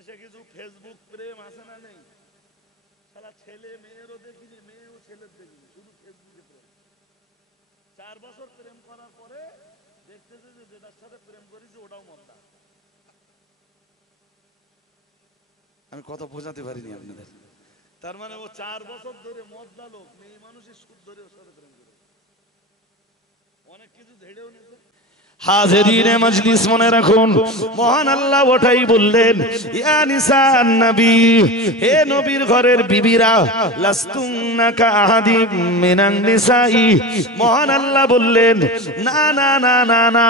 দেশে কিছু ফেসবুক প্রেম আছে না নেই? সারা ছেলে মেয়েরও দেখিনি, মেয়েও ছেলের দেখিনি, শুধু ফেসবুকে প্রেম। 4 বছর প্রেম করার পরে দেখতেছে যে যেটার সাথে প্রেম করেছে ওটাও মদ্দা। আমি কথা বোঝাতে পারিনি আপনাদের। তার মানে ও 4 বছর ধরে মদ্দা লোক, মেয়ে মানুষের সুদ ধরে ওর সাথে প্রেম করে অনেক কিছু ধেড়েও নিয়েছে। হাজিরিনে মজলিস মনে রাখুন, মহান আল্লাহ ওটাই বললেন, ইয়া নিসান নবী, হে নবীর ঘরের বিবিরা, লাস্তুন্না কা আহাদিম মিনান নিসাই। মহান আল্লাহ বললেন, না না না না না,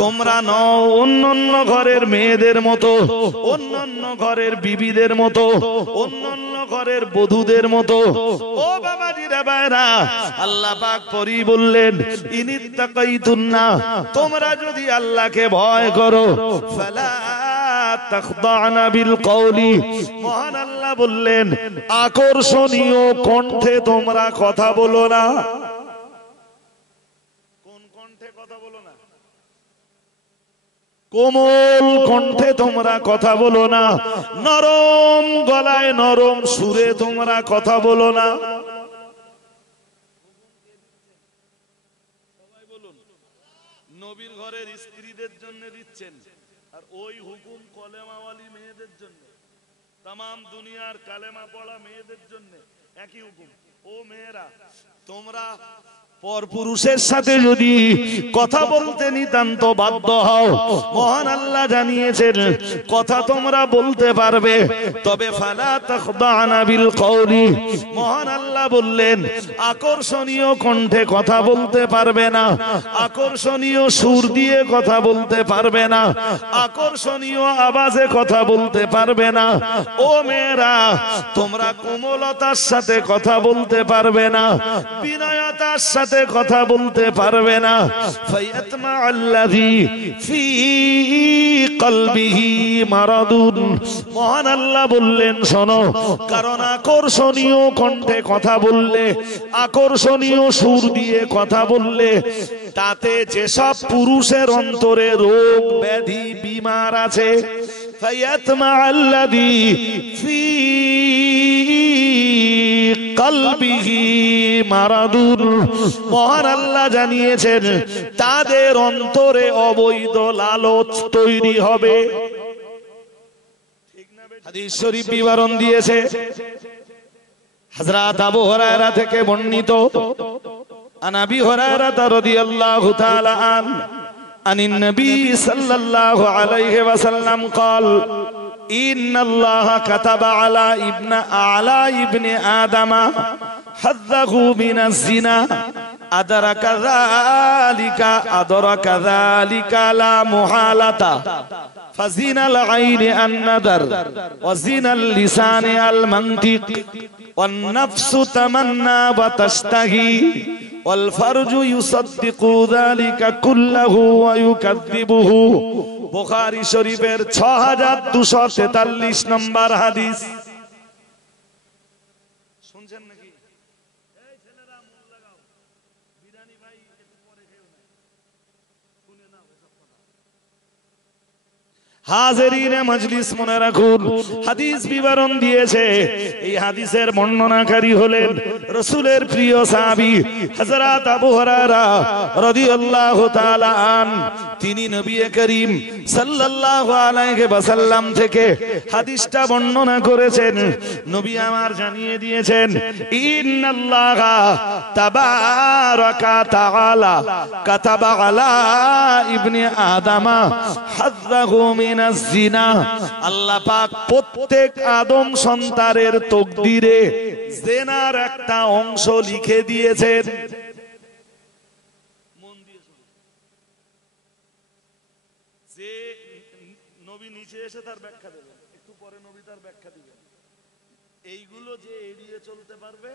তোমরা নও অন্যান্য ঘরের মেয়েদের মতো, অন্যান্য ঘরের বিবিদের মতো, অন্যান্য ঘরের বধূদের মতো। ও বাবাজিরা ভাইরা, আল্লাহ পাক পরি বললেন, ইনিত্তাকাইতুন্না, তোমরা যদি আল্লাহকে ভয় করো, ফালা তাখদানা বিল কওলি, মহান আল্লাহ বললেন, আকর্ষণীয় কণ্ঠে তোমরা কথা বলো না। কোন কণ্ঠে কথা বলো না? কোমল কণ্ঠে তোমরা কথা বলো না, নরম গলায় নরম সুরে তোমরা কথা বলো না। নবীর ঘরের স্ত্রীদের জন্য দিচ্ছেন, আর ওই হুকুম কলেমাওয়ালি মেয়েদের জন্য, তাম দুনিয়ার কালেমা পড়া মেয়েদের জন্য একই হুকুম। ও মেয়েরা, তোমরা পরপুরুষের সাথে যদি কথা বলতে নিতান্ত বাধ্য হও, মহান আল্লাহ জানিয়েছেন কথা তোমরা বলতে পারবে, তবে ফালা তাখদানা বিল কওলি, মহান আল্লাহ বললেন আকর্ষণীয় কণ্ঠে কথা বলতে পারবে না, আকর্ষণীয় সুর দিয়ে কথা বলতে পারবে না, আকর্ষণীয় আওয়াজে কথা বলতে পারবে না। ও মেয়েরা, তোমরা কোমলতার সাথে কথা বলতে পারবে না, বিনয়তার সাথে কথা বলতে পারবে না। ফায়াতমা আল্লাযী ফী কলবিহি মারাদুন, মহান আল্লাহ বললেন শোনো, কারণ আকর্ষণীয় কণ্ঠে কথা বললে, আকর্ষণীয় সুর দিয়ে কথা বললে, তাতে যেসব পুরুষের অন্তরে রোগ ব্যাধি বিমার আছে, ফায়াতমা আল্লাযী ফী কলবিহি মারাদুন, মহান আল্লাহ জানিয়েছেন তাদের অন্তরে অবৈধ লালচ তৈরি হবে। হাদিস শরীফ বিবরণ দিয়েছে, হযরত আবু হুরায়রা থেকে বর্ণিত, আন আবি হুরায়রা রাদিয়াল্লাহু তাআলা আনিন নবী সাল্লাল্লাহু আলাইহি ওয়াসাল্লাম قال إن الله كتب على ابن آدم حظه من الزنا أدرك ذلك لا محالة فزنا العين النظر وزنا اللسان المنطق والنفس تمنى وتشتهي والفرج يصدق ذلك كله ويكذبه। বুখারী শরীফের 6243 নম্বর হাদিস। শুনছেন নাকি? এই ছেলেরা মন লাগাও, বিরানি ভাই একটু পরে খেও না, শুনে নাও এসব কথা। হাজিরিনে মজলিস মনে রাখুন, হাদিস বিবরণ দিয়েছে, এই হাদিসের বর্ণনাকারী হলেন রাসূলের প্রিয় সাহাবী হযরত আবু হুরায়রা রাদিয়াল্লাহু তাআলা আন। তিনি নবী করিম সাল্লাল্লাহু আলাইহি ওয়াসাল্লাম থেকে হাদিসটা বর্ণনা করেছেন। নবী আমার জানিয়ে দিয়েছেন, ইন্নাল্লাহা তাবারাকা তাআলা কাতাবা আলা ইবনে আদামা হাযযাহু মিনাজ জিনা, আল্লাহ পাক প্রত্যেক আদম সন্তানের তকদিরে জিনার একটা অংশ লিখে দিয়েছেন। যে নবী নিচে এসে তার ব্যাখ্যা দেবেন, একটু পরে নবী তার ব্যাখ্যা দিবেন। এইগুলো যে এড়িয়ে চলতে পারবে,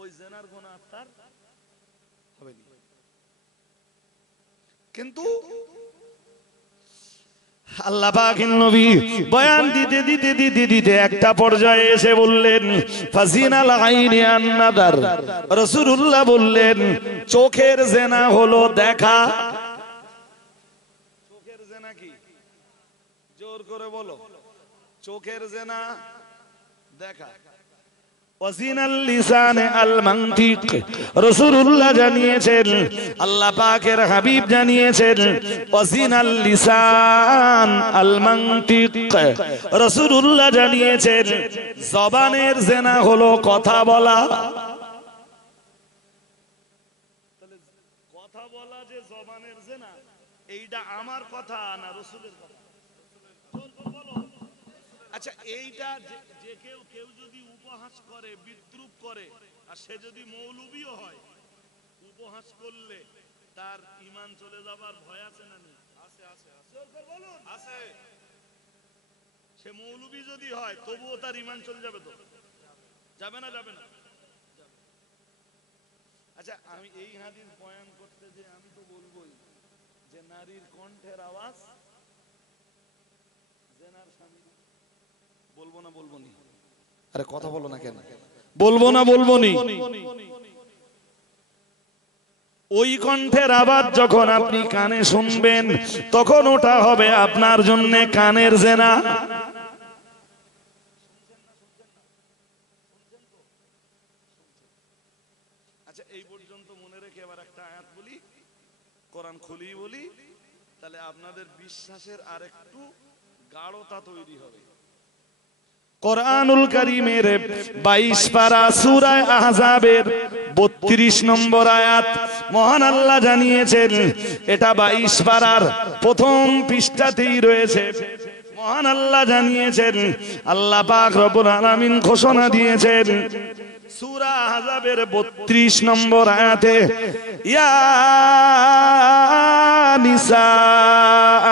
ওই জিনার গুনাহ তার হবে না। কিন্তু আল্লাহ পাকের নবী বয়ান দিতে একটা পর্যায়ে এসে বললেন, ফাজিনাল আইনি আন নাদার, রাসূলুল্লাহ বললেন চোখের জিনা হলো দেখা। চোখের জিনা কি? জোর করে বলো। চোখের জেনা দেখা। ওয়াজিনাল লিসানে আল মানতিক, রাসূলুল্লাহ জানিয়েছেন, আল্লাহ পাকের হাবিব জানিয়েছেন, ওয়াজিনাল লিসান আল মানতিক, রাসূলুল্লাহ জানিয়েছেন জবানের জেনা হলো কথা বলা। তাহলে কথা বলা যে জবানের জেনা, এইটা আমার কথা না রাসূলের কথা? আচ্ছা, এইটা যে কেউ যদি উপহাস করে, বিদ্রুপ করে, আর সে যদি মৌলবীও হয়, উপহাস করলে তার ঈমান চলে যাবার ভয় আছে না নেই? আছে, আছে, বলুন আছে। সে মৌলবী যদি হয় তবুও তার ঈমান চলে যাবে তো? যাবে না? যাবে না? আচ্ছা, আমি এই হাদিস বয়ান করতে যে আমি তো বলবোই যে নারীর কণ্ঠের আওয়াজ জেনার স্বামী। বলবো না? বলবো নি? আরে কথা বলো না কেন? বলবো না? বলবো নি? ওই কণ্ঠের আওয়াজ যখন আপনি কানে শুনবেন, তখন ওটা হবে আপনার জন্য কানের জেনা। আচ্ছা, এই পর্যন্ত মনে রেখে এবার একটা আয়াত বলি, কোরআন খুলি বলি, তাহলে আপনাদের বিশ্বাসের আরেকটু গাঢ়তা তৈরি হবে। কোরআনুল কারীমের 22 পারা সূরা আহজাবের 32 নম্বর আয়াত, মহান আল্লাহ জানিয়েছেন, এটা 22 পারার প্রথম পৃষ্ঠাতেই রয়েছে। মহান আল্লাহ জানিয়েছেন, আল্লাহ পাক রব্বুল আলামিন ঘোষণা দিয়েছেন সূরা আহজাবের 32 নম্বর আয়াতে, ইয়া নিসা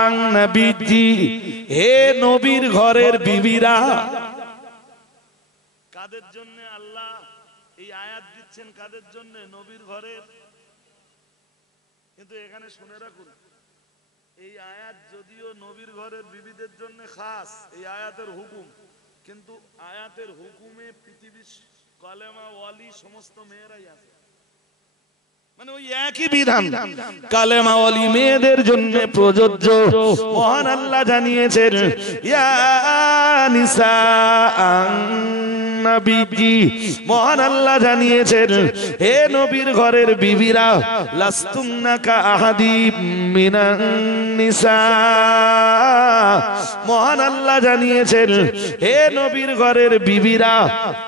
আন নবীজি, হে নবীর ঘরের বিবিরা। কাদের জন্য আল্লাহ এই আয়াত দিচ্ছেন? কাদের জন্য? নবীর ঘরের। কিন্তু এখানে শুনে রাখুন, এই আয়াত যদিও নবীর ঘরের বিবিদের জন্য খাস, এই আয়াতের হুকুম, কিন্তু আয়াতের হুকুমে পৃথিবীর কালেমা ওয়ালি সমস্ত মেয়েরাই আছে। মানে ওই একই বিধান কালেমা ওয়ালি মেয়েদের জন্য প্রযোজ্য। মহান আল্লাহ জানিয়েছেন, ইয়া নিসা নবীজি, মহান আল্লাহ জানিয়েছেন, হে নবীর ঘরের বিবিরা, লাস্তুন্না কা আহাদিম মিনান নিসা। মহান আল্লাহ জানিয়েছেন, হে নবীর ঘরের বিবিরা,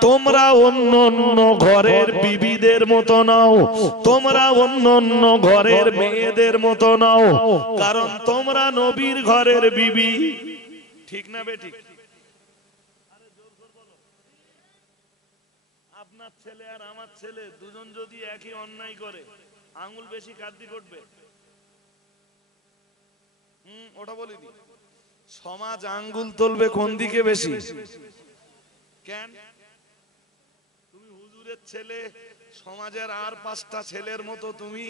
তোমরা অন্য অন্য ঘরের বিবিদের মতো নও, তোমরা অন্য অন্য ঘরের মেয়েদের মতো নও, কারণ তোমরা নবীর ঘরের বিবি। ঠিক না বেঠিক? আপনার ছেলে আর আমার ছেলে দুজন যদি একই অন্যায় করে, আঙ্গুল বেশি কার দিকে উঠবে? ওটা বলিনি। সমাজ আঙ্গুল তুলবে কোন দিকে বেশি? কেন? তুমি হুজুরের ছেলে, সমাজের আর 5টা ছেলের মতো তুমি।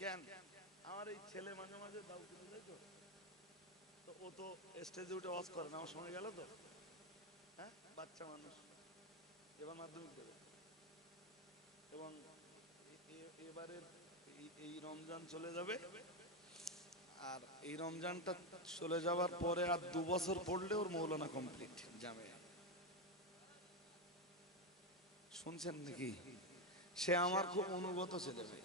কেন? আমার এই ছেলে মাঝে মাঝে দাও তো, ও তো স্টেজে উঠে ওয়াজ করে না, আমার সময় গেল তো। হ্যাঁ, বাচ্চা মানুষ, এবার মাধ্যমিক দেবে, এবং এবারের এই রমজান চলে যাবে, আর এই রমজানটা চলে যাওয়ার পরে আর 2 বছর পড়লে ওর মৌলানা কমপ্লিট যাবে। শুনছেন নাকি? সে আমার খুব অনুগত ছেলে ভাই।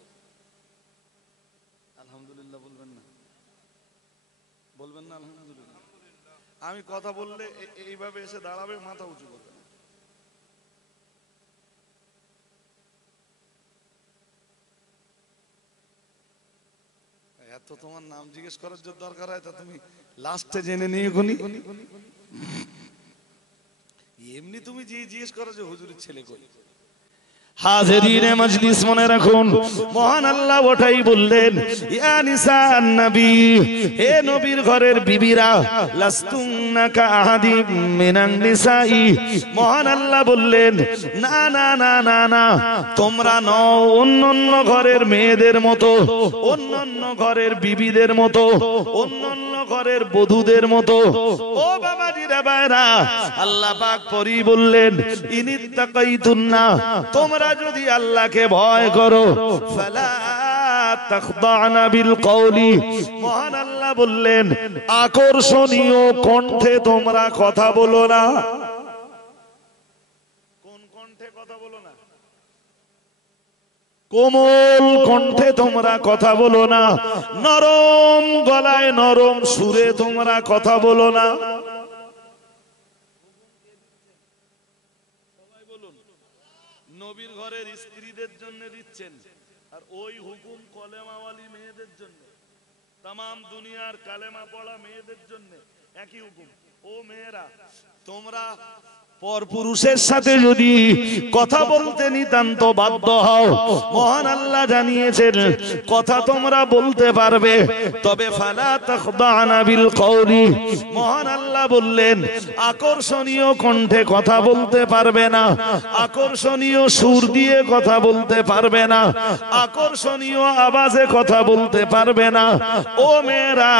আলহামদুলিল্লাহ বলবেন না? বলবেন না আলহামদুলিল্লাহ? আমি কথা বললে এইভাবে এসে দাঁড়াবে, মাথা উঁচু করবে। এত তোমার নাম জিজ্ঞেস করার জন্য দরকার হয় তা তুমি লাস্টে জেনে নিয়ে গুনি। এমনি তুমি জিজ্ঞেস করো যে হুজুরের ছেলে কই। হাজিরিনে মজলিস, মনে রাখুন, মহান আল্লাহ ওটাই বললেন, ইয়া নিসান নবী, হে নবীর ঘরের বিবিরা, লাস্তুন্না কা আহাদিম মিনান নিসাই। মহান আল্লাহ বললেন, না না না না না, তোমরা নও অন্যান্য ঘরের মেয়েদের মতো, অন্যান্য ঘরের বিবিদের মতো, অন্যান্য ঘরের বধূদের মতো। ও বাবাজিরা ভাইরা, আল্লাহ পাক পরি বললেন, ইনিত্তাকাইতুন্না, তোমরা যদি আল্লাহকে ভয় করো, ফালা তাখদা'না বিল কওলি, মহান আল্লাহ বললেন আকর্ষণীয় কণ্ঠে তোমরা কথা বলো না। কোন কণ্ঠে কথা বলো না? কোমল কণ্ঠে তোমরা কথা বলো না, নরম গলায় নরম সুরে তোমরা কথা বলো না। সবাই বলুন, নবীর ঘরের স্ত্রীদের জন্য দিচ্ছেন, আর ওই হুকুম কলেমাওয়ালি মেয়েদের জন্য, তাম দুনিয়ার কালেমা পড়া মেয়েদের জন্য একই হুকুম। ও মেয়েরা, তোমরা পরপুরুষের সাথে যদি কথা বলতে নিতান্ত বাধ্য হও, মহান আল্লাহ জানিয়েছেন কথা তোমরা বলতে পারবে, তবে ফালা তাখদা'না বিল কওলি, মহান আল্লাহ বললেন আকর্ষণীয় কণ্ঠে কথা বলতে পারবে না, আকর্ষণীয় সুর দিয়ে কথা বলতে পারবে না, আকর্ষণীয় আওয়াজে কথা বলতে পারবে না। ও মেয়েরা,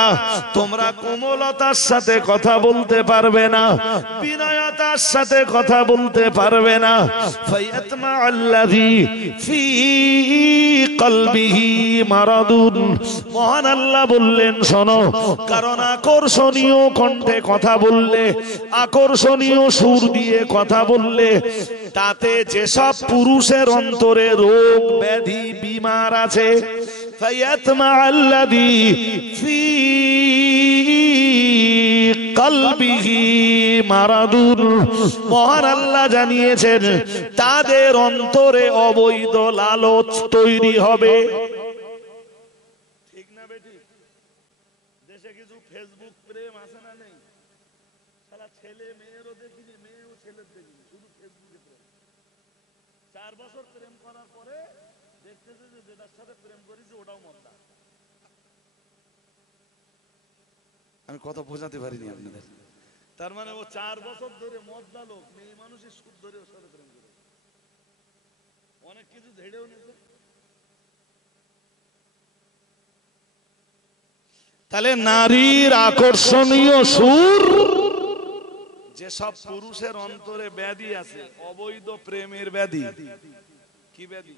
তোমরা কোমলতার সাথে কথা বলতে পারবে না, বিনয়তার সাথে কথা বলতে পারবে না। ফায়াতমা আল্লাযী ফী কলবিহি মারাদুন, মহান আল্লাহ বললেন শোনো, কারণ আকর্ষণীয় কণ্ঠে কথা বললে, আকর্ষণীয় সুর দিয়ে কথা বললে, তাতে যেসব পুরুষের অন্তরে রোগ ব্যাধি বিমার আছে, ফায়াতমা আল্লাযী ফী কলবিহি মারাদুন, মহান আল্লাহ জানিয়েছেন তাদের অন্তরে অবৈধ লালচ তৈরি হবে। ঠিক না বেটি? দেশে কিছু ফেসবুক প্রেম আছে না নেই? শালা ছেলে মেয়েরও দেখিনি, মেয়েও ছেলের দেখিনি, শুধু ফেসবুকে প্রেম। 4 বছর প্রেম করার পরে দেখতেছে যে যেটার সাথে প্রেম করেছে ওটাও মদ্দা। আমি কথা বোঝাতে পারিনি আপনাদের। তার মানে ও 4 বছর ধরে মদ্দা লোক, মেয়ে মানুষের সুদ ধরে ওর সাথে প্রেম করে, অনেক কিছু ঝেড়েও নিয়েছে। তাহলে নারীর আকর্ষণীয় সুর, যেসব পুরুষের অন্তরে ব্যাধি আছে, অবৈধ প্রেমের ব্যাধি। কি ব্যাধি?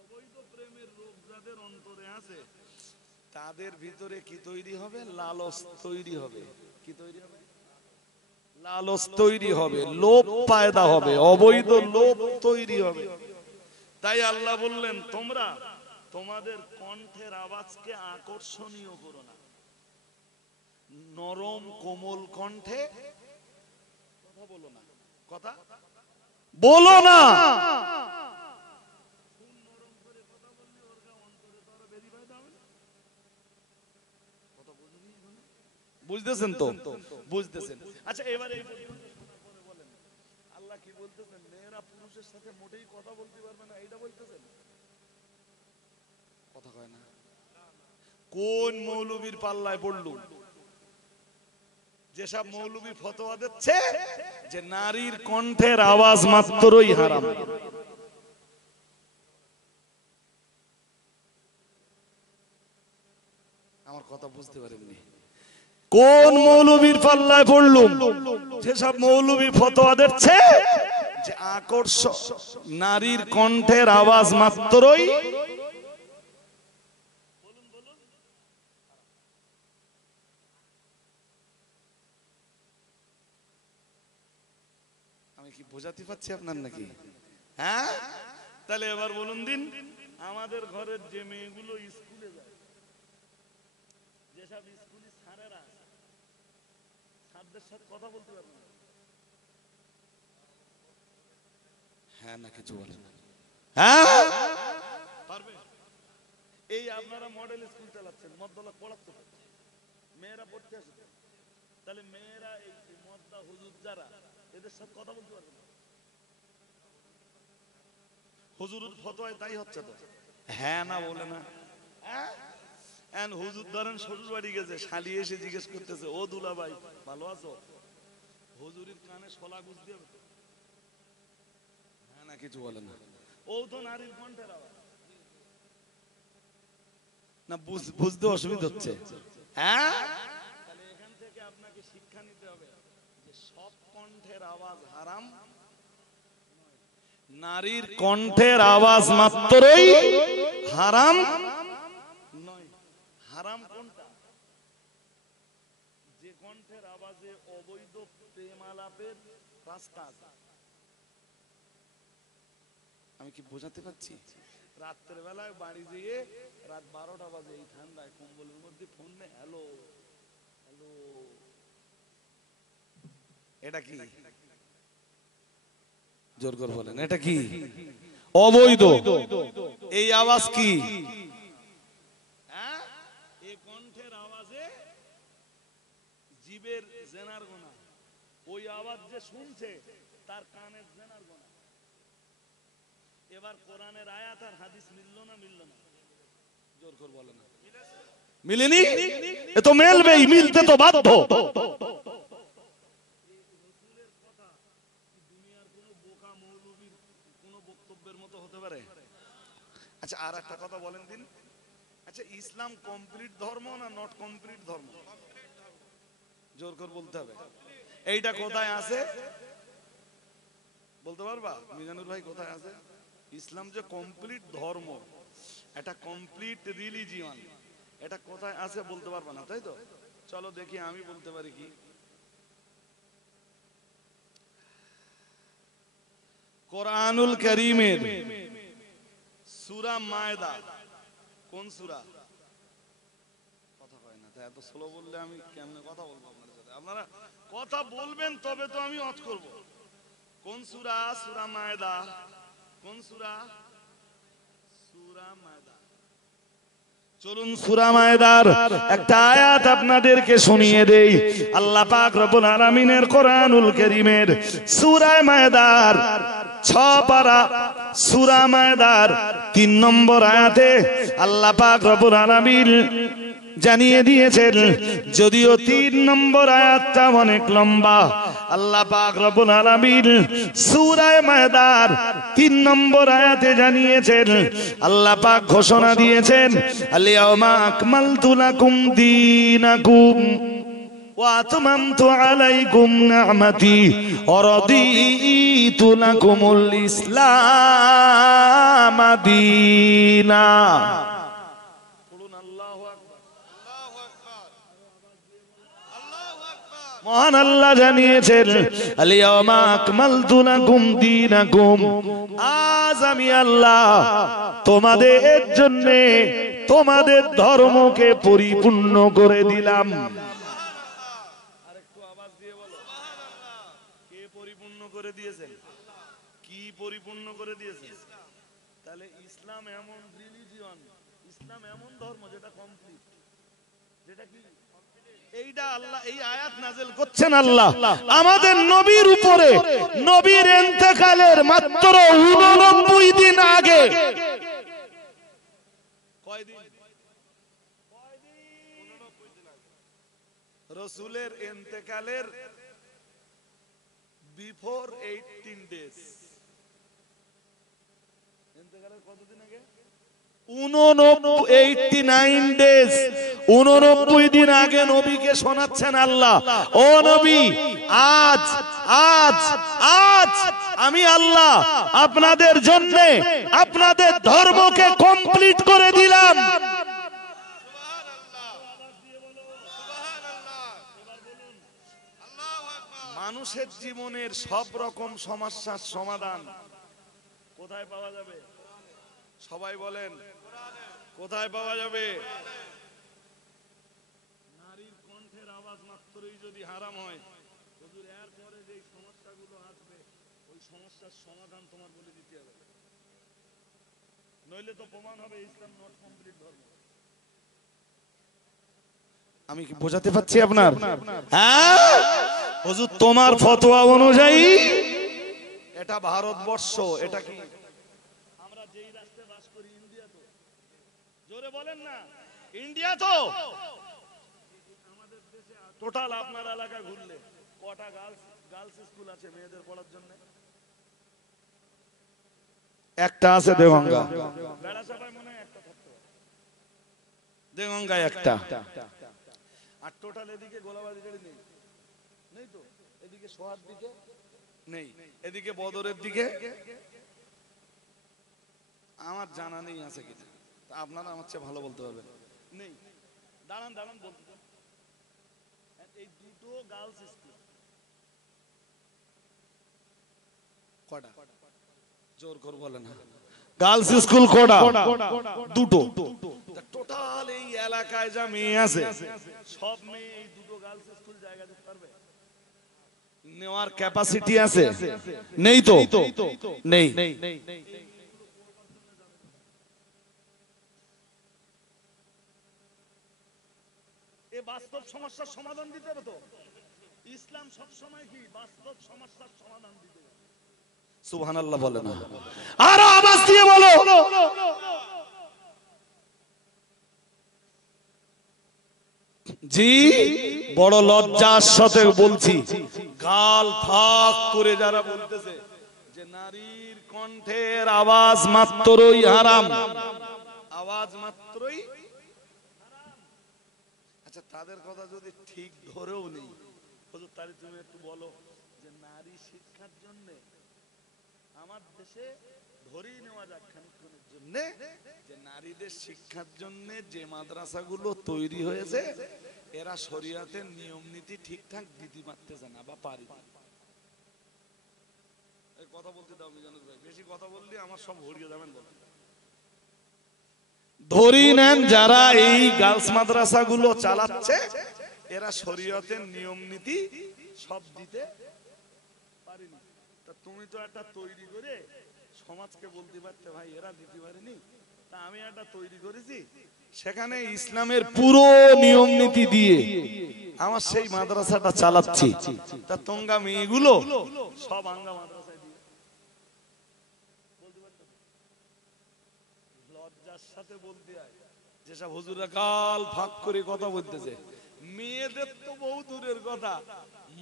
অবৈধ প্রেমের রোগ যাদের অন্তরে আছে, তাদের ভিতরে কি তৈরি হবে? লালচ তৈরি হবে। কি তৈরি হবে? লালচ তৈরি হবে, লোভ পয়দা হবে, অবৈধ লোভ তৈরি হবে। তাই আল্লাহ বললেন তোমরা তোমাদের কণ্ঠের আওয়াজকে আকর্ষণীয় করো না, নরম কোমল কণ্ঠে কথা বলো না, কথা বলো না। বুঝতেছেন তো? বুঝতেছেন? আচ্ছা, এবারে বলেন আল্লাহ কি বলতেছেন? মেয়েরা পুরুষের সাথে মোটেই কথা বলতে পারবে না, এটা বলতেছেন? কথা কয় না। কোন মৌলবীর পাল্লায় পড়ল? যেসব মৌলবী ফতোয়া দিচ্ছে যে নারীর কণ্ঠের আওয়াজ মাত্রই হারাম। আমার কথা বুঝতে পারেননি? কোন মৌলবীর পাল্লায় পড়লুম? যেসব মৌলবী ফতোয়া দিচ্ছে যে আকর্ষণ, নারীর কণ্ঠের আওয়াজ মাত্রই। আমি কি বোঝাতে পারছি আপনার নাকি? হ্যাঁ, তাহলে এবার বলুন দিন, আমাদের ঘরের যে মেয়েগুলো স্কুলে যায়, যেসব স্কুলে স্যারেরা স্যারদের সাথে কথা বলতে পারবে না। হ্যাঁ না কিছু বলেন? হ্যাঁ পারবে। এই আপনারা মডেল স্কুল চালাচ্ছেন, মদ্দলা পড়াচ্ছে, মেয়েরা পড়তে আসে, তাহলে মেয়েরা এই মদ্দা হুজুর যারা, এদের সাথে কথা বলতে পারবে না। হুজুরের ফতোয়ায় তাই হচ্ছে তো। হ্যাঁ না বলে না। হুজুর ধরেন শ্বশুর বাড়ি গেছে, শালি এসে জিজ্ঞেস করতেছে, ও দুলা ভাই ভালো আছো? হুজুরের কানে শোলা গুজ দিয়ে হ্যাঁ না কিছু বলে না। ও তো নারীর কণ্ঠের আওয়াজ না, বুঝতে অসুবিধা হচ্ছে। হ্যাঁ, তাহলে এখান থেকে আপনাকে শিক্ষা নিতে হবে যে সব কণ্ঠের আওয়াজ হারাম, নারীর কণ্ঠের আওয়াজ মাত্রই হারাম নয়। হারাম কোনটা? যে কণ্ঠের আওয়াজে অবৈধ প্রেম আলাপের রাস্তা আছে। আমি কি বোঝাতে পারছি? রাত্রের বেলায় বাড়ি যেয়ে রাত 12টা বাজে এই ঠান্ডায় কম্বলের মধ্যে ফোন নে, হ্যালো হ্যালো, এটা কি? জোর করে বলেন, এটা কি? অবৈধ। এই আওয়াজ কি? হ্যাঁ, এই কণ্ঠের আওয়াজে জীবের জেনার গোনা। ওই আওয়াজ যে শুনছে তার কানের জেনার গোনা। এবার কোরআনের আয়াত আর হাদিস মিললো না? মিললো না? জোর করে বলেন না। মিলেনি? এ তো মেলবেই, মিলতে তো বাধ্য। আচ্ছা, আর একটা কথা বলেন দিন। আচ্ছা, ইসলাম কমপ্লিট ধর্ম না নট কমপ্লিট ধর্ম? জোর করে বলতে হবে। এইটা কোথায় আছে বলতে পারবা মিজানুর ভাই? কোথায় আছে? ইসলাম যে কমপ্লিট ধর্ম, এটা কমপ্লিট রিলিজিয়ন, এটা কোথায় আছে বলতে পারবা না, তাই তো? চলো দেখি আমি বলতে পারি কি। কোরআনুল কারীমের সূরা মায়দা। কোন সূরা? কথা কয় না, এত স্লো বললে আমি কেমনে কথা বলবো আপনাদের সাথে? আপনারা কথা বলবেন তবে তো আমি ওয়াজ করব। কোন সূরা? সূরা মায়দা। কোন সূরা? সূরা মায়দা। চলুন সূরা মায়দার একটা আয়াত আপনাদেরকে শুনিয়ে দেই। আল্লাহ পাক রব্বুল আলামিনের কোরআনুল কারীমের সূরা মায়দার 6 পারা সূরা মায়দার 3 নম্বর আয়াতে আল্লাহ পাক রব্বুল আলামিন জানিয়ে দিয়েছেন, যদিও 3 নম্বর আয়াতটা অনেক লম্বা, আল্লাহ পাক রব্বুল আলামিন সূরা মায়দার 3 নম্বর আয়াতে জানিয়েছেন, আল্লাহ পাক ঘোষণা দিয়েছেন, আল-ইয়াওমা আকমালতু লাকুম দীনাকুম ওয়া আতমামতু আলাইকুম নি'মাতি ওয়া রাদিতু লাকুমুল ইসলাম দীনা। মহান আল্লাহ জানিয়েছেন, আল-ইয়াওমা আকমালতু লাকুম দীনাকুম, আজ আমি আল্লাহ তোমাদের জন্য তোমাদের ধর্মকে পরিপূর্ণ করে দিলাম। আরেকটু আওয়াজ দিয়ে বলো, কে পরিপূর্ণ করে দিয়েছেন? কি পরিপূর্ণ করে দিয়েছেন? তাহলে ইসলাম এমন রিলিজিয়ন, ইসলাম এমন ধর্ম যেটা কমপ্লিট, যেটা কি এইটা আল্লাহ এই আয়াত নাযিল করছেন আল্লাহ আমাদের নবীর উপরে, নবীর ইন্তেকালের মাত্র 89 দিন আগে। কয় দিন? রাসূলের ইন্তেকালের বিফোর 18 ডেজ। ইন্তেকালের কতদিন আগে? 89 ডেজ, 89 দিন আগে নবীকে শোনাচ্ছেন আল্লাহ, ও নবী, আজ আজ আজ আমি আল্লাহ আপনাদের জন্য আপনাদের ধর্মকে কমপ্লিট করে দিলাম। মানুষের জীবনের সব রকম সমস্যার সমাধান কোথায় পাওয়া যাবে? সবাই বলেন, কোথায় পাওয়া যাবে? নারীর কণ্ঠের আওয়াজ মাত্রই যদি হারাম হয়, হুজুর এর পরে যে সমস্যাগুলো আসবে ওই সমস্যার সমাধান তোমার বলে দিতে হবে, নইলে তো প্রমাণ হবে ইসলাম নট কমপ্লিট ধর্ম। আমি কি বোঝাতে পারছি আপনার? হ্যাঁ হুজুর, তোমার ফতোয়া অনুযায়ী এটা ভারতবর্ষ, এটা কি আমরা যেই রাষ্ট্রে বাস করি, ইন্ডিয়া তো? জোরে বলেন না, ইন্ডিয়া তো? আমাদের দেশে টোটাল আপনার এলাকা ঘুরলে কটা গার্লস স্কুল আছে মেয়েদের পড়ার জন্য? একটা আছে দেগঙ্গা, বেড়াসাপায় মনে হয় একটা থাকতো, দেগঙ্গায় একটা। আর টোটাল এদিকে গোলাবাড়ি নেই, নেই তো? এদিকে সোহার দিকে নেই, এদিকে বদরের দিকে আমার জানা নেই আছে কিনা, তা আপনারা আমার চেয়ে ভালো বলতে পারবেন। নেই, দাঁড়ান দাঁড়ান বলতে দেন। এই দুটো গার্লস স্কুল কটা? জোর করে বলেন। গার্লস স্কুল কটা? দুটো। টোটাল এই এলাকায় যা মেয়ে আছে সব মেয়ে এই দুটো গার্লস স্কুল জায়গা দিতে পারবে? নেওয়ার ক্যাপাসিটি আছে? নেই তো, নেই। এই বাস্তব সমস্যার সমাধান দিতে হবে তো। ইসলাম সব সময় কি বাস্তব সমস্যার সমাধান দিতে হবে। সুবহানাল্লাহ বলে না, আর আওয়াজ দিয়ে বলো। জি, বড় লজ্জার সাথে বলছি, গাল ফাঁক করে যারা বলতেছে যে নারীর কণ্ঠের আওয়াজ মাত্রই হারাম, আওয়াজ মাত্রই হারাম। আচ্ছা, তাদের কথা যদি ঠিক ধরেও নেই, হুজুর তাহলে তুমি একটু বলো যে নারী শিক্ষার জন্য আমার দেশে ধরেই নেওয়া যাক খানিকক্ষণের জন্য যে নারীদের শিক্ষার জন্য যে মাদ্রাসাগুলো তৈরি হয়েছে এরা শরীয়তের নিয়ম নীতি ঠিকঠাক দিতে পারতেছে না বা পারি না। এই কথা বলতে দাও মিজানুর ভাই, বেশি কথা বললে আমার সব হরিয়ে যাবেন। ধরি নেন যারা এই গার্লস মাদ্রাসাগুলো চালাচ্ছে এরা শরীয়তের নিয়ম নীতি সব দিতে পারেনি। তা তুমি তো একটা তৈরি করে সমাজকে বলতে পারতে ভাই এরা দিতে পারেনি, তা আমি একটা তৈরি করেছি সেখানে ইসলামের পুরো নিয়ম নীতি দিয়ে আমার সেই মাদ্রাসাটা চালাচ্ছি। তা তোমরা মেয়েগুলো সব আঙ্গা মাদ্রাসায় দিয়ে বলতে পারতে, লজ্জার সাথে বলতে হয়। যেসব হুজুরা গাল ফাঁক করে কথা বলতেছে, মেয়েদের তো বহু দূরের কথা,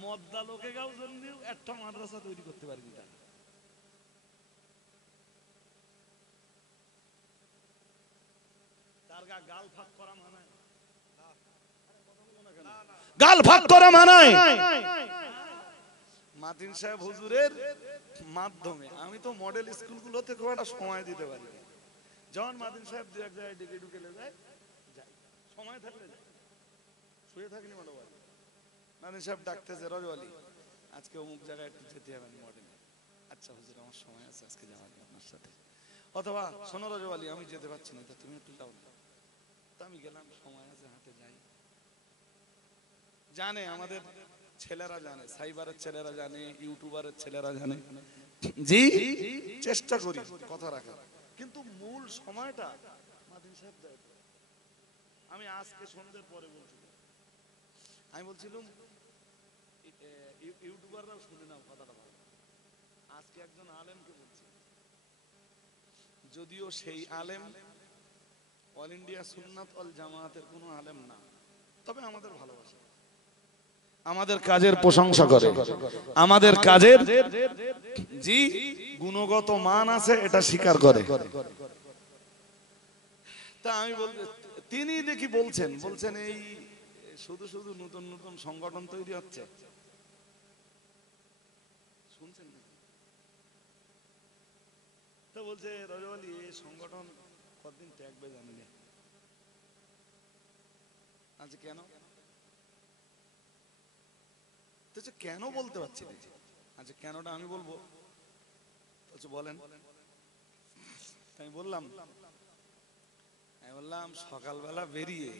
মদ্দা লোকে গাও জন্যও একটা মাদ্রাসা তৈরি করতে পারেনি তারা। গাল ফাঁক করা মানায়, গাল ফাঁক করা মানায়। মাতিন সাহেব হুজুরের মাধ্যমে আমি তো মডেল স্কুলগুলোতে খুব একটা সময় দিতে পারি। যখন মাতিন সাহেব দু এক জায়গায় ডেকে ঢুকেলে যায়, সময় থাকলে যায়, শুয়ে থাকিনি মনে হয়। মাতিন সাহেব ডাকতেছে, রজব আলী আজকে অমুক জায়গায় একটু যেতে হবে মডেলে। আচ্ছা হুজুর আমার সময় আছে, আজকে যাওয়া যাবে আপনার সাথে। অথবা শোনো রজব আলী আমি যেতে পারছি না, তা তুমি একটু যাও। আমি গেলাম, সময় আছে হাতে যাই। জানে আমাদের ছেলেরা জানে, সাইবারের ছেলেরা জানে, ইউটিউবারের ছেলেরা জানে। জি, চেষ্টা করি কথা রাখার, কিন্তু মূল সময়টা মাদিন সাহেব দেয়। আমি আজকে সন্ধ্যের পরে বলছিলাম, আমি বলছিলাম ইউটিউবাররাও শুনে নাও কথাটা ভালো। আজকে একজন আলেমকে বলছি, যদিও সেই আলেম অল ইন্ডিয়া সুন্নাত ওয়াল জামায়াতের কোনো আলেম না, তবে আমাদের ভালোবাসে, আমাদের কাজের প্রশংসা করে, আমাদের কাজের জি গুণগত মান আছে এটা স্বীকার করে। তা আমি বলতে, তিনি দেখি বলছেন এই শুধু শুধু নতুন নতুন সংগঠন তৈরি হচ্ছে, শুনছেন? তো বলছে রজব আলী এই সংগঠন কতদিন থাকবে জানি না। আচ্ছা কেন? কেন বলতে পারছি না। আচ্ছা কেনটা আমি বলবো, বলেন। আমি বললাম সকালবেলা বেরিয়ে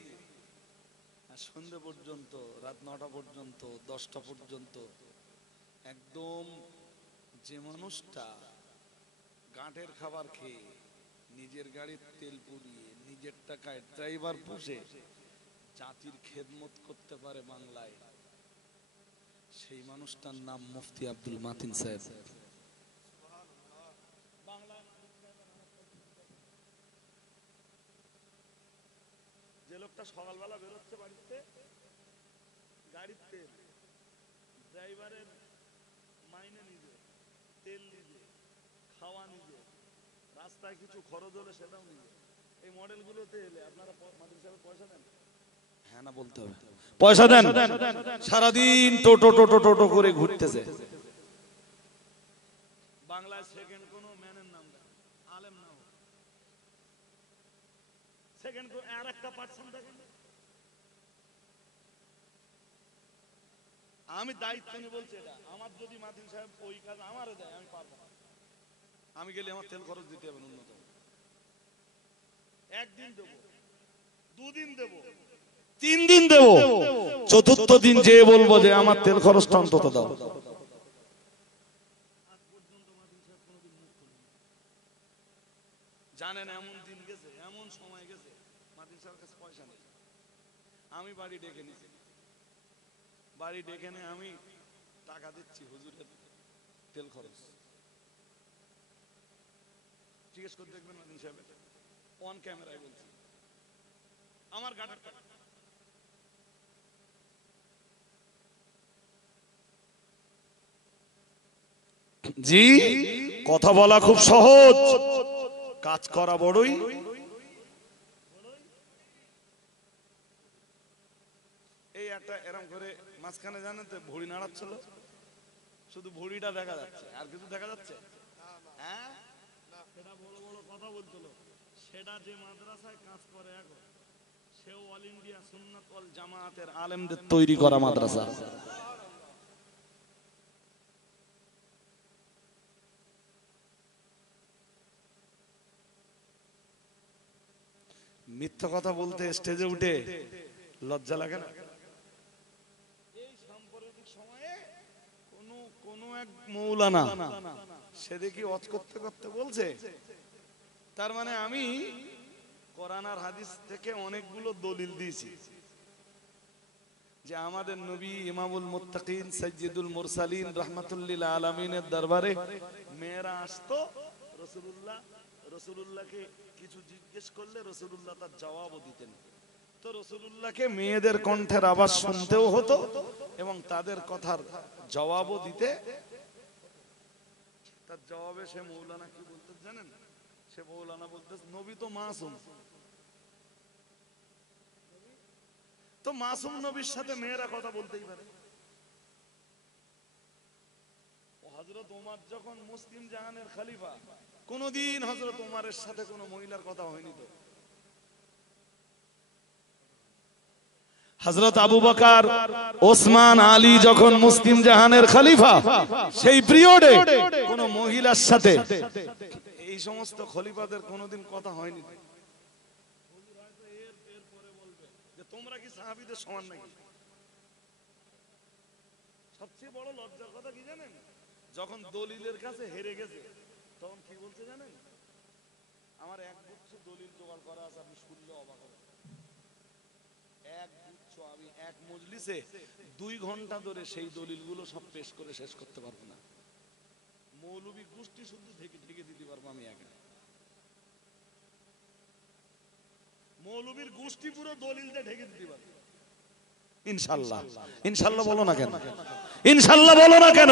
সন্ধ্যে পর্যন্ত, রাত 9টা পর্যন্ত, 10টা পর্যন্ত একদম যে মানুষটা গাঁটের খাবার খেয়ে নিজের গাড়ির তেল পুড়িয়ে নিজের টাকায় ড্রাইভার পুষে জাতির খেদমত করতে পারে বাংলায়, সেই মানুষটার নাম মুফতি আব্দুল মাতিন সাহেব। যে লোকটা সকালবেলা বেরোচ্ছে বাড়িতে, গাড়ির তেল, ড্রাইভারের মাইনে নিজে, তেল নিজে, খাওয়া নিজে, রাস্তায় কিছু খরচ হলে সেটাও নিজে। এই মডেলগুলোতে এলে আপনারা মাতিন সাহেব পয়সা দেন? হ্যাঁ না বলতে হবে, পয়সা দেন। সারাদিন টোটো টোটো টোটো করে ঘুরতেছে। বাংলায় সেকেন্ড কোন ম্যানের নাম দেন, আলেম না হোক, দেখেন তো, আর একটা পার্সেন্ট দেখেন। আমি দায়িত্ব নিয়ে বলছি, এটা আমার যদি মাতিন সাহেব ওই কাজ আমারে দেয়, আমি পারবো না। আমি গেলে আমার তেল খরচ দিতে হবে ন্যূনতম। একদিন দেব, দুদিন দেব, 3 দিন দেব, চতুর্থ দিন যে বলবো যে আমার তেল খরচটা অন্তত দাও। জানেন এমন দিন গেছে, এমন সময় গেছে, মাতিন সাহেবের কাছে পয়সা নেই। আমি বাড়ি ডেকে নিছি, বাড়ি ডেকে নিয়ে আমি টাকা দিচ্ছি হুজুরের তেল খরচ। জিজ্ঞেস করে দেখবেন মাতিন সাহেব, অন ক্যামেরায় বলছি, আমার গাড়ির টাকা। জি, কথা বলা খুব সহজ, কাজ করা বড়ই। এই একটা এরম করে মাঝখানে জানেন তো ভুড়ি নাড়াচ্ছিল, শুধু ভুড়িটা দেখা যাচ্ছে, আর কিছু দেখা যাচ্ছে? হ্যাঁ, সেটা বড় বড় কথা বলছিল। সেটা যে মাদ্রাসায় কাজ করে এখন, সেও অল ইন্ডিয়া সুন্নাত ওয়াল জামাতের আলেমদের তৈরি করা মাদ্রাসা। মিথ্যা কথা বলতে স্টেজে উঠে লজ্জা লাগে না? এই সাম্প্রতিক সময়ে কোন এক মৌলানা সে দেখি ওয়াজ করতে করতে বলছে, তার মানে আমি কোরআন আর হাদিস থেকে অনেকগুলো দলিল দিয়েছি যে আমাদের নবী ইমামুল মুত্তাকিন সাইয়্যিদুল মুরসালিন রাহমাতুল্লিল আলামিনের দরবারে মেয়েরা আসতো, রাসূলুল্লাহকে কিছু জিজ্ঞেস করলে রাসূলুল্লাহ তার জবাবও দিতেন। তো রাসূলুল্লাহকে মেয়েদের কণ্ঠের আওয়াজ শুনতেও হতো এবং তাদের কথার জবাবও দিতে। তার জবাবে সে মৌলানা কি বলতে জানেন? সে মৌলানা বলতে, নবী তো মাসুম, তো মাসুম নবীর সাথে মেয়েরা কথা বলতেই পারে। হযরত ওমর যখন মুসলিম জাহানের খলিফা, কোনদিন হযরত ওমরের সাথে কোনো মহিলার কথা হয়নি। তো হযরত আবু বকর, ওসমান, আলী যখন মুসলিম জাহানের খলিফা, সেই পিরিয়ডে কোন মহিলার সাথে এই সমস্ত খলিফাদের কোনদিন কথা হয়নি। যে তোমরা কি সাহাবীদের সমান নাকি? সবচেয়ে বড় লজ্জার কথা কি জানেন? যখন দলিলের কাছে হেরে গেছে তখন কি বলছে জানেন? আমার এক গুচ্ছ দলিল জোগাড় করা আছে, আপনি শুনলে অবাক হবেন। এক গুচ্ছ, আমি এক মজলিসে 2 ঘন্টা ধরে সেই দলিলগুলো সব পেশ করে শেষ করতে পারবো না। মৌলবী গোষ্ঠী শুধু ঢেকে ঢেকে দিতে পারবো আমি একা। মৌলবীর গোষ্ঠী পুরো দলিল দিয়ে ঢেকে দিতে পারবো ইনশাআল্লাহ। ইনশাআল্লাহ বলো না কেন? ইনশাআল্লাহ বলো না কেন?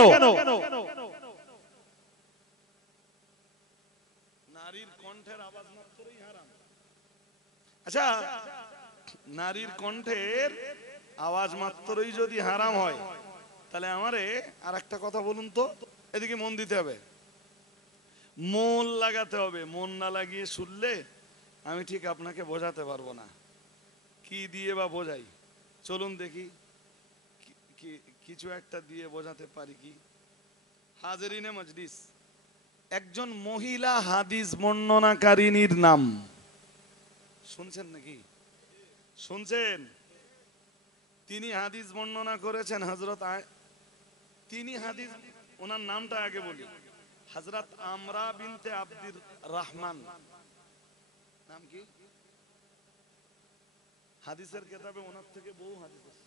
নারীর কণ্ঠের আওয়াজ মাত্রই হারাম। আচ্ছা, নারীর কণ্ঠের আওয়াজ মাত্রই যদি হারাম হয়, তাহলে আমারে আর একটা কথা বলুন তো, এদিকে মন দিতে হবে, মন লাগাতে হবে। মন না লাগিয়ে শুনলে আমি ঠিক আপনাকে বোঝাতে পারবো না। কি দিয়ে বা বোঝাই, চলুন দেখি কিছু একটা দিয়ে বোঝাতে পারি কি। হাজরিনে মজলিস, একজন মহিলা হাদিস বর্ণনাকারিনীর নাম শুনছেন নাকি? শুনছেন? তিনি হাদিস বর্ণনা করেছেন তিনি হাদিস, ওনার নামটা আগে বলি, হযরত আমরা বিনতে আব্দুর রহমান। নাম কি? হাদিসের কিতাবে ওনার থেকে বহু হাদিস আছে।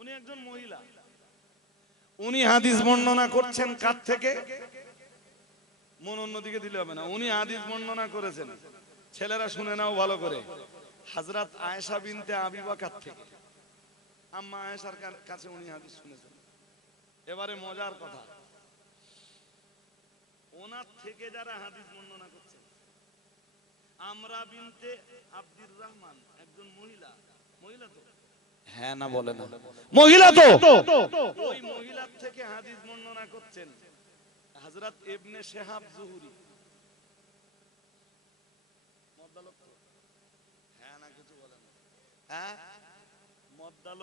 উনি একজন মহিলা, উনি হাদিস বর্ণনা করছেন কার থেকে? মন অন্যদিকে দিলে হবে না। উনি হাদিস বর্ণনা করেছেন, ছেলেরা শুনে নাও ভালো করে, হযরত আয়েশা বিনতে আবি বকর থেকে। আম্মা আয়েশার কাছে উনি হাদিস শুনেছেন। এবারে মজার কথা, ওনার থেকে যারা হাদিস বর্ণনা করছেন, আমরা বিনতে আব্দুর রহমান একজন মহিলা। মহিলা তো? হ্যাঁ না বলে না? মহিলা তো। ওই মহিলার থেকে হাদিস বর্ণনা করছেন হযরত ইবনে শিহাব জুহরি।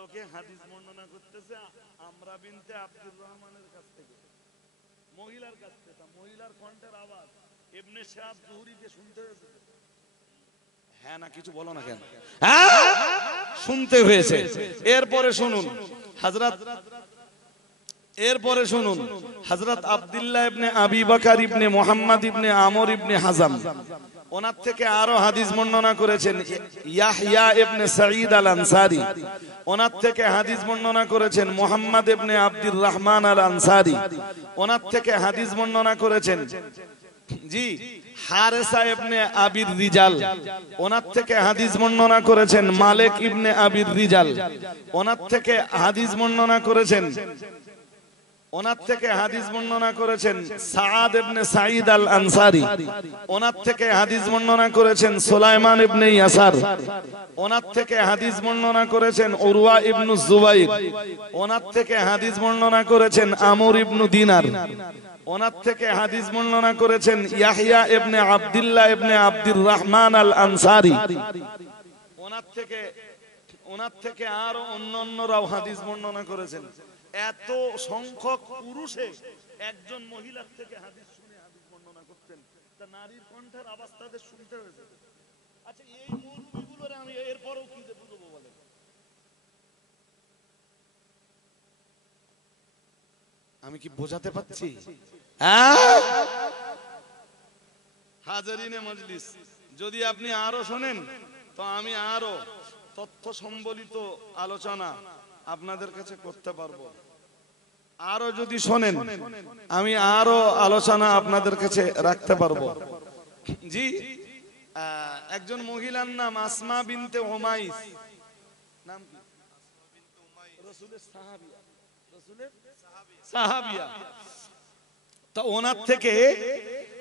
লোকে হাদিস বর্ণনা করতেছে আমরা বিনতে আব্দুর রহমানের কাছ থেকে, মহিলার কাছ থেকে, মহিলার কণ্ঠের আওয়াজ ইবনে শাহাব জুহরিকে শুনতে হয়েছে। হ্যাঁ না কিছু বলো না কেন? হ্যাঁ শুনতে হয়েছে। এরপরে শুনুন হযরত আব্দুল্লাহ ইবনে আবি বকর ইবনে মুহাম্মদ ইবনে আমর ইবনে হাজাম, ওনার থেকে আরো হাদিস বর্ণনা করেছেন ইয়াহইয়া ইবনে সাঈদ আল আনসারী, ওনার থেকে হাদিস বর্ণনা করেছেন মুহাম্মদ ইবনে আব্দুর রহমান আল আনসারী, ওনার থেকে হাদিস বর্ণনা করেছেন জি হারেসা ইবনে আবির রিজাল, ওনার থেকে হাদিস বর্ণনা করেছেন মালিক ইবনে আবির রিজাল, ওনার থেকে হাদিস বর্ণনা করেছেন সাআদ ইবনে সাঈদ আল আনসারী, ওনার থেকে হাদিস বর্ণনা করেছেন সুলাইমান ইবনে ইয়াসার, ওনার থেকে হাদিস বর্ণনা করেছেন উরওয়া ইবনে জুবাইর, ওনার থেকে হাদিস বর্ণনা করেছেন আমর ইবনে দিনার, ওনার থেকে হাদিস বর্ণনা করেছেন ইয়াহইয়া ইবনে আব্দুল্লাহ ইবনে আব্দুর রহমান আল আনসারী, ওনার থেকে আরো অন্যান্যরাও হাদিস বর্ণনা করেছেন। এত সংখ্যক পুরুষে একজন মহিলার থেকে হাদিস শুনে হাদিস বর্ণনা করতেন, তা নারীর কণ্ঠের আওয়াজ তাদের শুনতে হয়েছে। আচ্ছা এই মৌলবীগুলোর আমি এরপরেও কি যে বুঝবো বলে? আমি কি বোঝাতে পারছি? হাজারিনে মজলিস, যদি আপনি আরো শোনেন তো আমি আরো তথ্য সম্বলিত আলোচনা আপনাদের কাছে করতে পারবো। আরো যদি শোনেন আমি আরো আলোচনা আপনাদের কাছে রাখতে পারবো। জি একজন মহিলার নাম আসমা বিনতে উমাইস, নাম কি? রাসূলের সাহাবিয়া। তো ওনার থেকে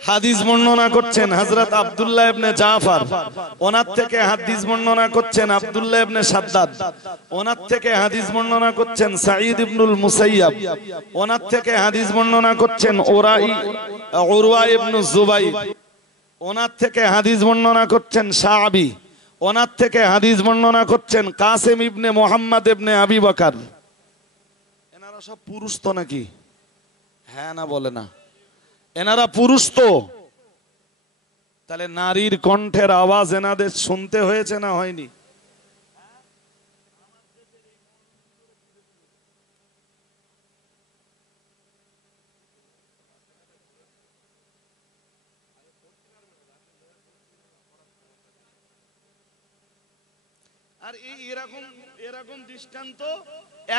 হাদিস বর্ণনা করছেন হযরত আব্দুল্লাহ ইবনে জাফর, ওনার থেকে হাদিস বর্ণনা করছেন আব্দুল্লাহ ইবনে শাদ্দাদ, ওনার থেকে হাদিস বর্ণনা করছেন সাঈদ ইবনুল মুসাইয়াব, ওনার থেকে হাদিস বর্ণনা করছেন উরওয়া ইবনে জুবাইর, ওনার থেকে হাদিস বর্ণনা করছেন শাআবী, ওনার থেকে হাদিস বর্ণনা করছেন কাসিম ইবনে মুহাম্মদ ইবনে আবি বকর। এনারা সব পুরুষ তো নাকি? হ্যাঁ না বলে না? এনারা পুরুষ তো, তাহলে নারীর কণ্ঠের আওয়াজ এনাদের শুনতে হয়েছে না হয়নি? আর এরকম দৃষ্টান্ত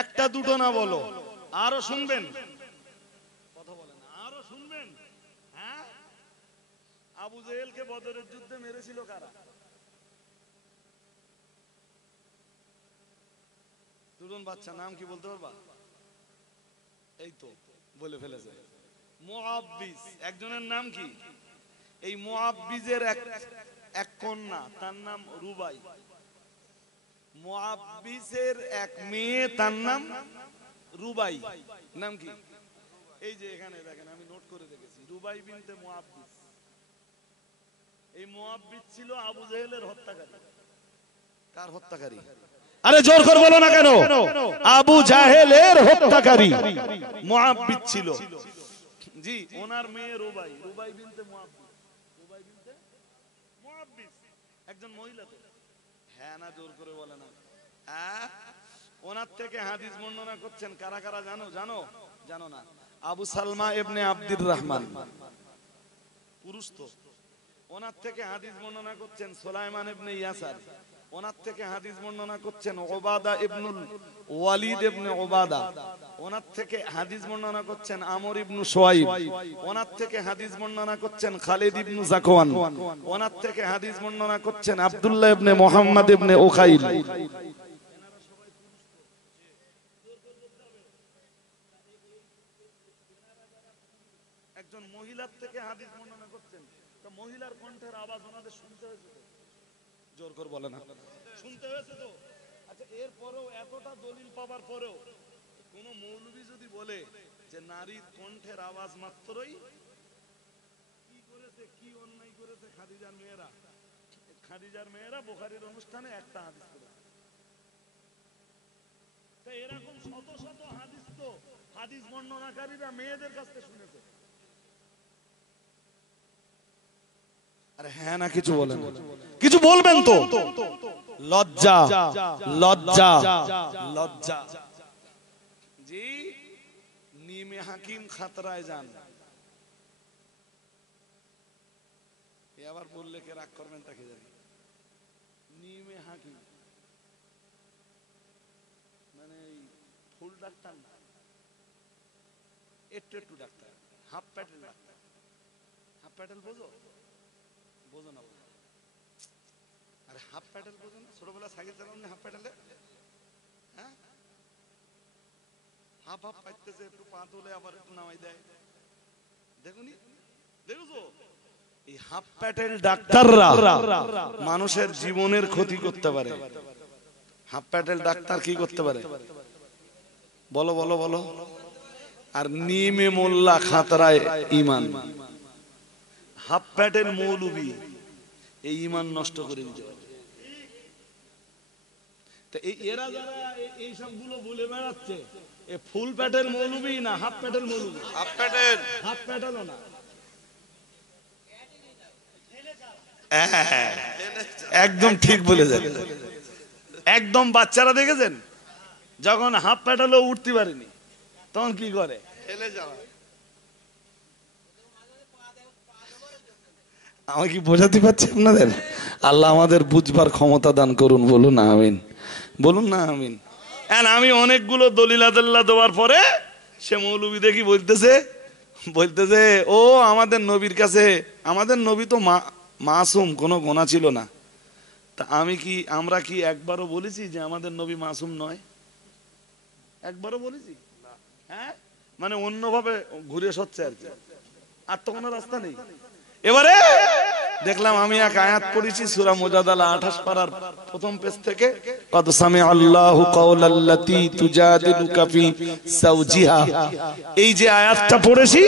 একটা দুটো না বলো, আরো শুনবেন। কথা বলেন, আরো শুনবেন। হ্যাঁ আবু জেহেলকে বদরের যুদ্ধে মেরেছিল কারা? তরুণ বাচ্চা, নাম কি বলতে পারবা? এই তো বলে ফেলেছে, মুআব্বিজ। একজনের নাম কি? এই মুআব্বিজের এক কন্যা, তার নাম রুবাই। মুআব্বিজের এক মেয়ে, তার নাম রুবাই। নাম কি? এই যে এখানে দেখেন, আমি নোট করে রেখেছি, রুবাই বিনতে মুআব্বিজ। এই মুআব্বিজ ছিল আবু জেহেলের হত্যাকারী। কার হত্যাকারী? আরে জোর করে বলো না কেন? আবু জাহেলের হত্যাকারী মুআব্বিজ ছিল। জি ওনার মেয়ে রুবাই, রুবাই বিনতে মুআব্বিজ, রুবাই বিনতে মুআব্বিজ একজন মহিলা তো। হ্যাঁ না জোর করে বলে না? হ্যাঁ ওনার থেকে হাদিস বর্ণনা করছেন কারা কারা জানো? জানো না? আবু সালমা ইবনে আব্দুর রহমান, পুরুষ তো। ওনার থেকে হাদিস বর্ণনা করছেন সুলাইমান ইবনে ইয়াসার, ওনার থেকে হাদিস বর্ণনা করছেন উবাদা ইবনুল ওয়ালিদ ইবনে উবাদা, ওনার থেকে হাদিস বর্ণনা করছেন আমর ইবনে শুআইব, ওনার থেকে হাদিস বর্ণনা করছেন খালিদ ইবনে যাকওয়ান, ওনার থেকে হাদিস বর্ণনা করছেন আব্দুল্লাহ ইবনে মুহাম্মদ ইবনে উখাইল। একজন মহিলার থেকে হাদিস বর্ণনা করছেন, তো মহিলার কণ্ঠের আওয়াজ ওনাদের শুনতে হয়েছে তো? জোর করে বলে না? শুনতে হয়েছে তো? আচ্ছা এরপরেও এতটা দলিল পাবার পরেও কোন মৌলবী যদি বলে যে নারীর কণ্ঠের আওয়াজ মাত্রই কি করেছে, কি অন্যায় করেছে খাদিজার মেয়েরা বুখারীর অনুষ্ঠানে একটা হাদিস করেছে। এরকম শত শত হাদিস তো হাদিস বর্ণনাকারীরা মেয়েদের কাছ থেকে শুনেছে। আরে হ্যাঁ না কিছু বলেন, কিছু বলবেন তো। লজ্জা লজ্জা লজ্জা। জি নিমে হাকিম খাতরায় যান। আবার বললে কে রাগ করবেন তাকে জানি। নিমে হাকিম মানে ফুল ডাক্তার না, একটু একটু doctor, half Patel doctor. Half Patel বোঝো? বোঝো না? আরে হাফ প্যাটেল বোঝো না? ছোটবেলা সাইকেল চালানো হাফ প্যাটেলে, হ্যাঁ হাফ হাফ পাইতেছে, একটু পা তুলে আবার একটু নামাই দেয়। দেখুনি, দেখছো? এই হাফ প্যাটেল ডাক্তাররা মানুষের জীবনের ক্ষতি করতে পারে। হাফ প্যাটেল ডাক্তার কি করতে পারে বলো বলো বলো? আর নিমে মোল্লা খাতরায় ইমান। হাফ প্যাটেল মৌলবি এই ইমান নষ্ট করে দিতে পারে। এরা যারা এই সবগুলো বলে বেড়াচ্ছে, এ ফুল প্যাটেল মৌলবি না হাফ প্যাটেল মৌলবি? হাফ প্যাটেল। হাফ প্যাটেলও না, একদম ঠিক বলেছেন। একদম বাচ্চারা দেখেছেন যখন হাফ প্যাটেলও উঠতে পারেনি তখন কি করে? ফেলে যাওয়া। আমি কি বোঝাতে পারছি আপনাদের? আল্লাহ আমাদের বুঝবার ক্ষমতা দান করুন, বলুন আমিন, বলুন না আমিন। আমি অনেকগুলো দলিল আদাল্লাহ দেওয়ার পরে সে মৌলবি দেখি বলতেছে ও আমাদের নবীর কাছে, আমাদের নবী তো মাসুম, কোনো গোনা ছিল না। তা আমরা কি একবারও বলেছি যে আমাদের নবী মাসুম নয়? একবারও বলেছি? হ্যাঁ, মানে অন্যভাবে ঘুরে সচ্ছে আর কি, আর তো কোনো রাস্তা নেই। এবারে দেখলাম আমি এক আয়াত পড়েছি সূরা মুজাদালা 28 পারার প্রথম পেজ থেকে, কদ সামিআ আল্লাহু কাওলাল্লাতী তুজাদিলুকা ফি যাওজিহা। এই যে আয়াতটা পড়েছি,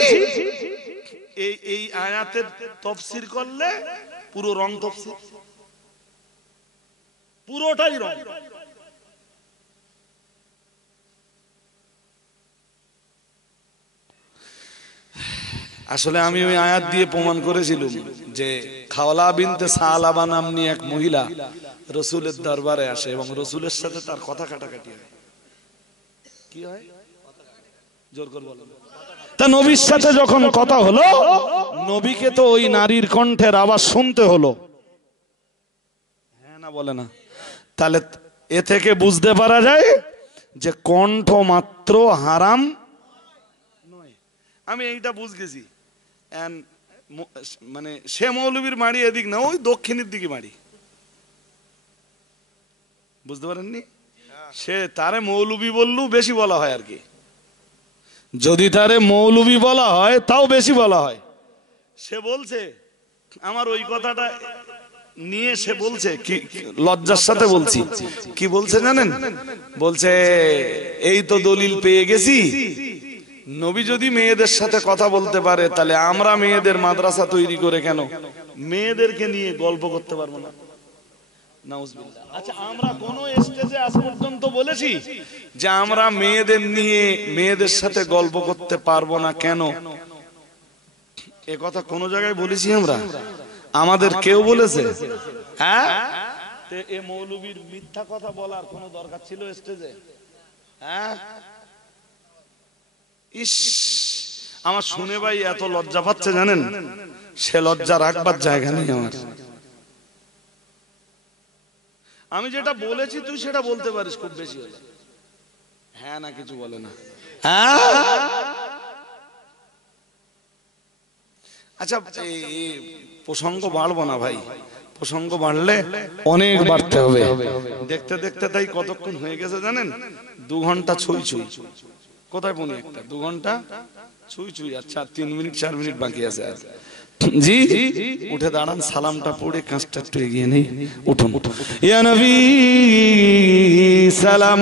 এই আয়াতের তাফসীর করলে পুরো রং তাফসীর, পুরোটাই রং। আসলে আমি ওই আয়াত দিয়ে প্রমাণ করেছিলাম যে খাওলা বিনতে সালাবা নামনি এক মহিলা রাসূলের দরবারে আসে এবং রাসূলের সাথে তার কথা কাটাকাটি হয়। কি হয়? জোর করে বলেন। তা নবীর সাথে যখন কথা হলো, নবীকে তো ওই নারীর কণ্ঠের আওয়াজ শুনতে হলো, হ্যাঁ না বলে না? তাহলে এ থেকে বুঝতে পারা যায় যে কণ্ঠ মাত্র হারাম নয়। আমি এইটা বুঝ গেছি। মানে সে মৌলবীর মাড়ি এদিক না, ওই দক্ষিণের দিকে মাড়ি, বুঝতে পারেননি? সে তারে মৌলবী বললেও বেশি বলা হয় আর কি। যদি তারে মৌলবী বলা হয় তাও বেশি বলা হয়। সে বলছে আমার ওই কথাটা নিয়ে, সে বলছে কি লজ্জার সাথে বলছি, কি বলছে জানেন? বলছে এই তো দলিল পেয়ে গেছি, নবী যদি মেয়েদের সাথে কথা বলতে পারে তাহলে আমরা মেয়েদের মাদ্রাসা তৈরি করে কেন মেয়েদেরকে নিয়ে গল্প করতে পারবো না? নাউজুবিল্লাহ। আচ্ছা, আমরা কোন স্টেজে আজ পর্যন্ত বলেছি যে আমরা মেয়েদের নিয়ে মেয়েদের সাথে গল্প করতে পারবো না কেন? এ কথা কোন জায়গায় বলেছি আমরা? আমাদের কেউ বলেছে? হ্যাঁ, এ মৌলবীর মিথ্যা কথা বলার কোনো দরকার ছিল স্টেজে? হ্যাঁ, ইস, আমার শুনে ভাই এত লজ্জা পাচ্ছে জানেন, সে লজ্জা রাখবার জায়গা নেই আমার। আমি যেটা বলেছি তুই সেটা বলতে পারিস খুব বেশি হলে, হ্যাঁ না কিছু বলে না। হ্যাঁ, আচ্ছা প্রসঙ্গ বাড়বো না ভাই, প্রসঙ্গ বাড়লে অনেক বাড়তে হবে। দেখতে দেখতে তাই কতক্ষণ হয়ে গেছে জানেন? 2 ঘন্টা ছুঁই ছুঁই। কোথায় পৌনে একটা? 2 ঘন্টা ছুঁই ছুঁই। আচ্ছা 3 মিনিট 4 মিনিট বাকি আছে। জি উঠে দাঁড়ান, সালামটা পড়ে কাজটা একটু এগিয়ে নেই। উঠুন। ইয়া নবী সালাম